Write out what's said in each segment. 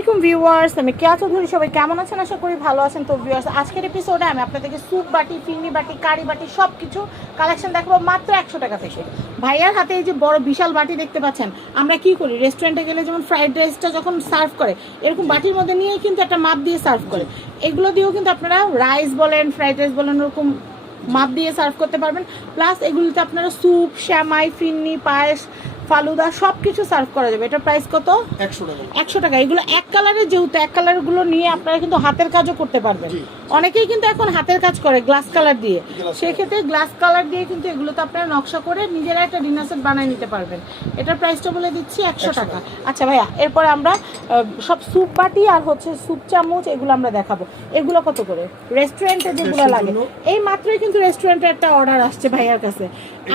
আলাইকুম ভিউয়ার্স, আমি কেয়া চৌধুরী। সবাই কেমন আছেন? আশা করি ভালো আছেন। তো ভিউয়ার্স, আজকের এপিসোডে আমি আপনাদেরকে স্যুপ বাটি, ফিরনি বাটি, কারি বাটি সব কিছু কালেকশন দেখাবো মাত্র 100 টাকা থেকে। ভাইয়ার হাতে এই যে বড় বিশাল বাটি দেখতে পাচ্ছেন। আমরা কি করি, রেস্টুরেন্টে গেলে যেমন ফ্রাইড রাইসটা যখন সার্ভ করে এরকম বাটির মধ্যে নিয়েই কিন্তু একটা মাপ দিয়ে সার্ভ করে। এগুলো দিয়েও কিন্তু আপনারা রাইস বলেন, ফ্রাইড রাইস বলেন, ওরকম মাপ দিয়ে সার্ভ করতে পারবেন। প্লাস এগুলিতে আপনারা স্যুপ, শ্যামাই, ফিরনি, পায়েস, ফালুদা সব কিছু সার্ভ করা যাবে। এটার প্রাইস কত? 100 টাকা। 100 টাকা। এগুলো এক কালারের, যেহেতু এক কালারগুলো নিয়ে আপনারা কিন্তু হাতের কাজও করতে পারবেন। অনেকেই কিন্তু এখন হাতের কাজ করে গ্লাস কালার দিয়ে, সেক্ষেত্রে গ্লাস কালার দিয়ে কিন্তু এগুলোতে আপনারা নকশা করে নিজেরা একটা ডিনার সেট বানিয়ে নিতে পারবেন। এটার প্রাইসটা বলে দিচ্ছি 100 টাকা। আচ্ছা ভাইয়া, এরপরে আমরা সব স্যুপ বাটি আর হচ্ছে স্যুপ চামচ এগুলো আমরা দেখাবো। এগুলো কত করে রেস্টুরেন্টে যেগুলো লাগে? এই মাত্রই কিন্তু রেস্টুরেন্টে একটা অর্ডার আসছে ভাইয়ার কাছে।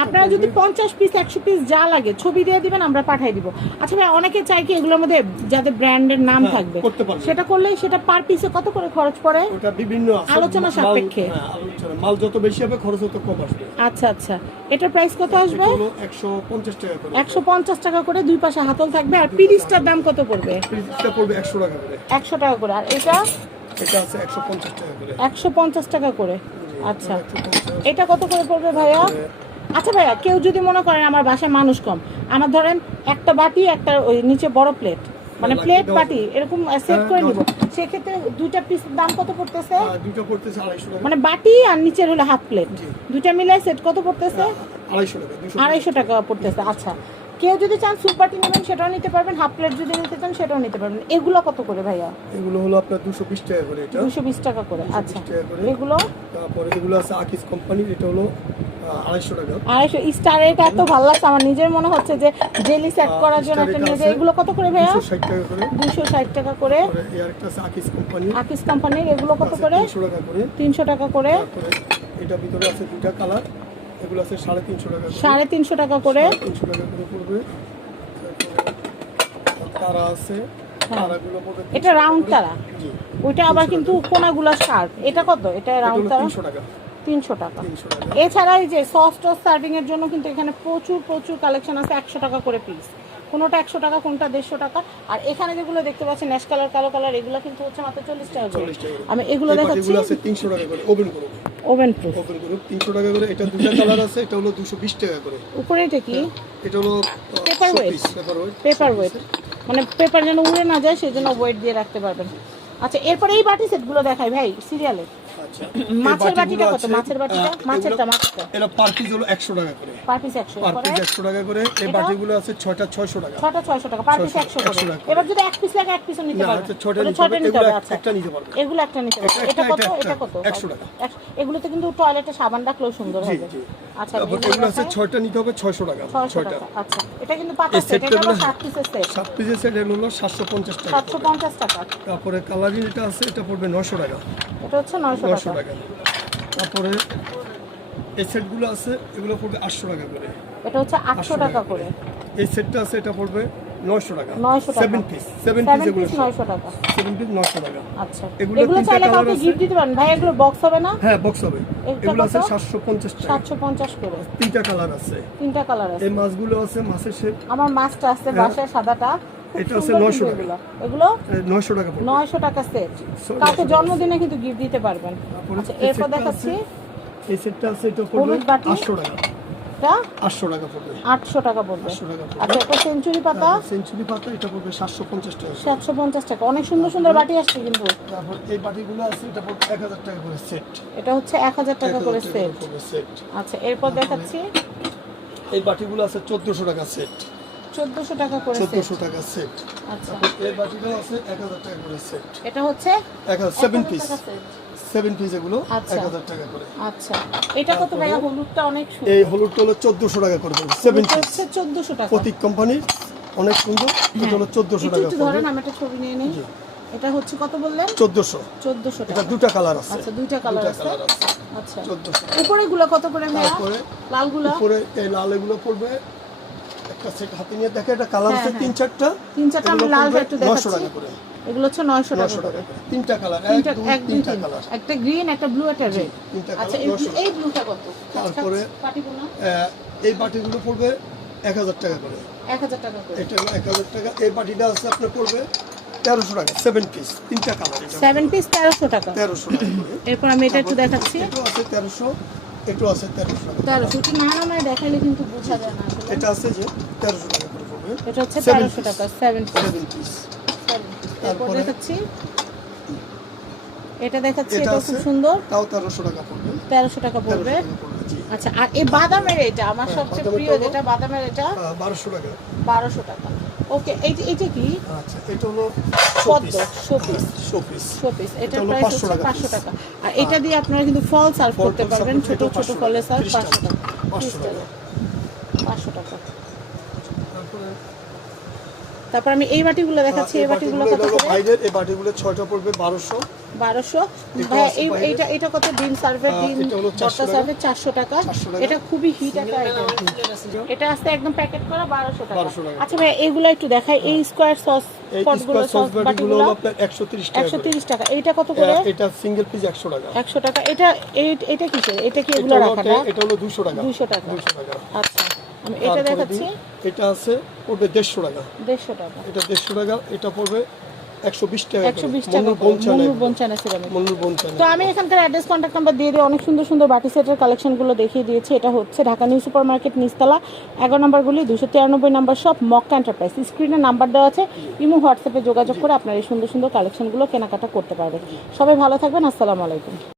আপনারা যদি 50 পিস 100 পিস যা লাগে ছবি দিয়ে দিবেন, আমরা পাঠিয়ে দিব। আচ্ছা ভাই, অনেকে চাই কি এগুলোর মধ্যে যাদের ব্র্যান্ডের নাম থাকবে সেটা করলে সেটা পার পিসে কত করে খরচ পড়ে? ওটা বিভিন্ন আলোচনা সাপেক্ষে। মাল যত বেশি হবে খরচ তত কম আসবে। আচ্ছা আচ্ছা, এটার প্রাইস কত আসবে? 150 টাকা করে। 150 টাকা করে, দুই পাশে হাতল থাকবে। আর পিরিসটার দাম কত পড়বে? পিসটা পড়বে 100 টাকা করে। 100 টাকা করে। আর এটা আছে 150 টাকা করে। 150 টাকা করে। আচ্ছা, এটা কত করে পড়বে ভাইয়া? আচ্ছা ভাইয়া, কেউ যদি মনে করেন আমার বাসায় মানুষ কম, আমার ধরেন একটা বাটি, একটা ওই নিচে বড় প্লেট, মানে প্লেট বাটি এরকম সেট করে নিব, সেক্ষেত্রে দুইটা পিস দাম কত পড়তেছে? দুটো পড়তেছে 250 টাকা। মানে বাটি আর নিচের হলো হাফ প্লেট, দুইটা মিলে সেট কত পড়তেছে? 250 টাকা। 250 টাকা পড়তেছে। আচ্ছা, কেউ যদি চান স্যুপ বাটি নেবেন সেটাও নিতে পারবেন, হাফ প্লেট যদি নিতে চান সেটাও নিতে পারবেন। এগুলো কত করে ভাইয়া? এগুলো হলো আপনার 220 টাকা করে। এটা 220 টাকা করে। আচ্ছা, এগুলো তারপরে এগুলো আছে আকিস কোম্পানির, এটা হলো 250 টাকা। 250 স্টার। এটা এত ভালো লাগছে আমার, নিজের মনে হচ্ছে যে জেলি সেট করার জন্য একটা নিয়ে যায়। এগুলো কত করে ভাইয়া? 260 টাকা করে। 260 টাকা করে। এই আরেকটা আছে আকিস কোম্পানি। আকিস কোম্পানির, এগুলো কত করে? 300 টাকা করে। 300 টাকা করে। তারপরে এটা ভিতরে আছে দুটো কালার, এগুলো আছে 350 টাকা করে। 350 টাকা করে। 300 টাকা করে পড়বে। তারা আছে, তারাগুলো পড়বে। এটা রাউন্ড তারা। জি। ওইটা আবার কিন্তু কোনাগুলো শার্প। এটা কত? এটা রাউন্ড তারা 300 টাকা। 300 টাকা। 300 টাকা। এছাড়া এই যে সস টস সার্ভিং এর জন্য কিন্তু এখানে প্রচুর প্রচুর কালেকশন আছে। 100 টাকা করে পিস, কোনোটা 100 টাকা, কোনটা 150 টাকা। আর এখানে যেগুলো দেখতে পাচ্ছেন ন্যাশ কালার, কালো কালার, এগুলো কিন্তু হচ্ছে মাত্র 40 টাকা করে। আমি এগুলো দেখাচ্ছি। এগুলো আছে 300 টাকা করে। ওভেন করুন, ওভেন প্রুফ। ওভেন করুন 300 টাকা করে। এটা দুটো কালার আছে, এটা হলো 220 টাকা করে। উপরে এটা কি? এটা হলো পেপার ওয়েট। পেপার ওয়েট মানে পেপার যেন উড়ে না যায় সেজন্য ওয়েট দিয়ে রাখতে পারবেন। আচ্ছা, এরপরে এই বাটি সেটগুলো দেখাই ভাই সিরিয়ালে। আচ্ছা, মাছের বাটিটা কত? মাছের বাটিটা, মাছেরটা এটা পার পিস হলো 100 টাকা করে। পার পিস 100 পার পিস 100 টাকা করে। এই বাটিগুলো আছে 6টা 600 টাকা। 6টা 600 টাকা, পার পিস 100 করে। এবার যদি এক পিস লাগে এক পিসও নিতে পারবেন। না, 6টা নিতে হবে। আচ্ছা, একটা নিতে পারবেন। এগুলো একটা নিতে পারবেন। এটা কত? এটা কত? 100 টাকা। এগুলোতে কিন্তু টয়লেটে সাবান রাখলেও সুন্দর হবে। আচ্ছা, এগুলো আছে 6টা নিতে হবে 600 টাকা। 600 টাকা। আচ্ছা, এটা কিন্তু পাতা সেট, এটা হলো 7 পিসের সেট। 7 পিসের সেট হলো 750 টাকা। 750 টাকা। তারপরে কালারিং এটা আছে, এটা পড়বে 900 টাকা। এটা হচ্ছে 900 টাকা। তারপরে এই সেটগুলো আছে, এগুলো পড়বে 800 টাকা করে। এটা হচ্ছে 800 টাকা করে। এই সেটটা আছে, এটা পড়বে 900 টাকা। 900 টাকা। 7 পিস, 7 পিস এগুলো 900 টাকা। 7 পিস 900 টাকা। আচ্ছা, এগুলো এগুলো চাইলে কাউকে গিফট দিতে পারেন ভাই। এগুলো বক্স হবে না? হ্যাঁ, বক্স হবে। এগুলো আছে 750 টাকা। 750 করে। তিনটা কালার আছে। তিনটা কালার আছে। এই মাছগুলো আছে, মাছের শেপ। আমার মাছটা আছে বাসায় সাদাটা। এটা আছে 900 টাকা। এগুলো 900 টাকা পড়বে। 900 টাকা সেট। কাউকে জন্মদিনে কিন্তু গিফট দিতে পারবেন। আচ্ছা, এরপর দেখাচ্ছি এই সেটটা আছে, এটা পড়বে 800 টাকা। এটা 800 টাকা পড়বে। 800 টাকা পড়বে। 800 টাকা পড়বে। আচ্ছা, এটা সেঞ্চুরি পাতা। সেঞ্চুরি পাতা এটা পড়বে 750 টাকা। 750 টাকা। অনেক সুন্দর সুন্দর বাটি আসছে কিন্তু। তারপর এই বাটিগুলো আছে, এটা পড়বে 1000 টাকা করে সেট। এটা হচ্ছে 1000 টাকা করে সেট। আচ্ছা, এরপর দেখাচ্ছি। এই বাটিগুলো আছে 1400 টাকা সেট। 1400 টাকা করে সেট। 1400 টাকা সেট। আচ্ছা, এই বাটিটাও আছে 1000 টাকা করে সেট। এটা হচ্ছে 7 পিস। টাকা সেট। 7 পিস এগুলো আচ্ছা। 1000 টাকা করে। আচ্ছা, এটা কত ভাইয়া? হলুদটা অনেক সুন্দর। এই হলুদটা হলো 1400 টাকা করে। 7 এটা পিস হচ্ছে 1400 টাকা। প্রতীক কোম্পানির, অনেক সুন্দর। এটা হলো 1400 টাকা একটু ধরেন, আমি একটা ছবি নিয়ে নেই। এটা হচ্ছে কত বললেন? 1400। 1400 এটা টাকা। দুটো কালার আছে। আচ্ছা, দুইটা কালার দুটো আছে। কালার আছে। আচ্ছা, 1400। উপরে গুলো কত করে ভাইয়া? তারপরে লালগুলো উপরে এই লাল এগুলো পড়বে, একটা সেট হাতে নিয়ে দেখে, এটা কালার আছে হ্যাঁ, 3-4টা। 3-4টা আমি লালটা একটু 900 দেখাচ্ছি। টাকা করে। এগুলো হচ্ছে 900 টাকা 900 করে। টাকা করে। তিনটা কালার, তিনটা, 1 2 1 2 তিনটা 3, কালার। একটা গ্রিন, একটা ব্লু, একটা রেড। তিনটা আচ্ছা, কালার 900 এই ব্লুটা কত? তারপরে পাটিগুলো এই বাটিগুলো পড়বে 1000 টাকা করে। 1000 টাকা করে। এটা হলো 1000 টাকা। এই বাটিটা আছে আপনার পড়বে 1300 টাকা 7 পিস, তিনটা কালার। 7 পিস 1300 টাকা। 1300 টাকা করে। এরপর আমি এটা একটু দেখাচ্ছি। এটা আছে 1300, এটা আছে 1300 টাকা। 1300 একটু না দেখাইলে কিন্তু বোঝা যায় না আসলে। এটা আছে যে 1300 টাকা করে পড়বে। এটা হচ্ছে 1300 টাকা 7 পিস। 7 পিস। এরপর দেখাচ্ছি, এটা দেখাচ্ছি, এটা এটা খুব সুন্দর। তাও 1300 টাকা পড়বে। 1300 টাকা পড়বে। 1300 টাকা পড়বে, জি। আচ্ছা, আর এই বাদামের এটা আমার সবচেয়ে বাদামের প্রিয়, হলো যেটা বাদামের এটা 1200 টাকা। 1200 টাকা। ওকে, এইটা কি? আচ্ছা, এটা হলো পদ্ম শোপিস। শোপিস। শোপিস, এটার এটা হলো প্রাইস 500 হচ্ছে টাকা 500 টাকা। আর এটা দিয়ে আপনারা কিন্তু ফল সার্ভ করতে ফল পারবেন, সার্ভ ছোট করতে ছোট 500 ফলের সার্ভ টাকা, 500 টাকা। 500 টাকা। 500 টাকা। তারপর আমি এই বাটিগুলো দেখাচ্ছি, এই বাটিগুলো কত হলো করে? বাইরের, এই বাটিগুলো 6টা পড়বে 1200। 1200। এটা ভাই আছে বাইরে। এইটা কত? ডিম সার্ভের, ডিম এটা হলো 400 বর্তা টাকা। সার্ভের 400 টাকা। 400 টাকা। এটা খুবই হিট একটা আইটেম। এটা আছে একদম প্যাকেট করা 1200 টাকা। 1200 টাকা। আচ্ছা ভাই, এগুলো একটু দেখাই। এই স্কয়ার সস এই পটগুলো, স্কয়ার সস সস বাটিগুলো বাটিগুলো হলো আপনার 130 টাকা। 130 টাকা। এইটা কত করে? এটা সিঙ্গেল পিস 100 টাকা। 100 টাকা। এটা কিসের? এটা কি এগুলো রাখাটা? এটা হলো 200 টাকা। 200 টাকা। 200 টাকা। আচ্ছা, আমি এটা তারপরে দেখাচ্ছি। এটা আছে পড়বে 150 টাকা। 150 টাকা। এটা 150 টাকা। এটা পড়বে 120 টাকা। 120 টাকা। মনুর বনচানা সিরামিক। মনুর বনচানা। তো আমি এখানকার অ্যাড্রেস, কন্ট্যাক্ট নাম্বার দিয়ে অনেক সুন্দর সুন্দর বাটি সেটের কালেকশনগুলো দেখিয়ে দিয়েছি। এটা হচ্ছে ঢাকা নিউ সুপার মার্কেট, নিচতলা, 11 নম্বর গলি, 293 নম্বর শপ, মক্কা এন্টারপ্রাইজ। স্ক্রিনে নাম্বার দেওয়া আছে, ইমো হোয়াটসঅ্যাপে যোগাযোগ করে আপনার এই সুন্দর সুন্দর কালেকশনগুলো কেনাকাটা করতে পারবেন। সবাই ভালো থাকবেন। আসসালামু আলাইকুম।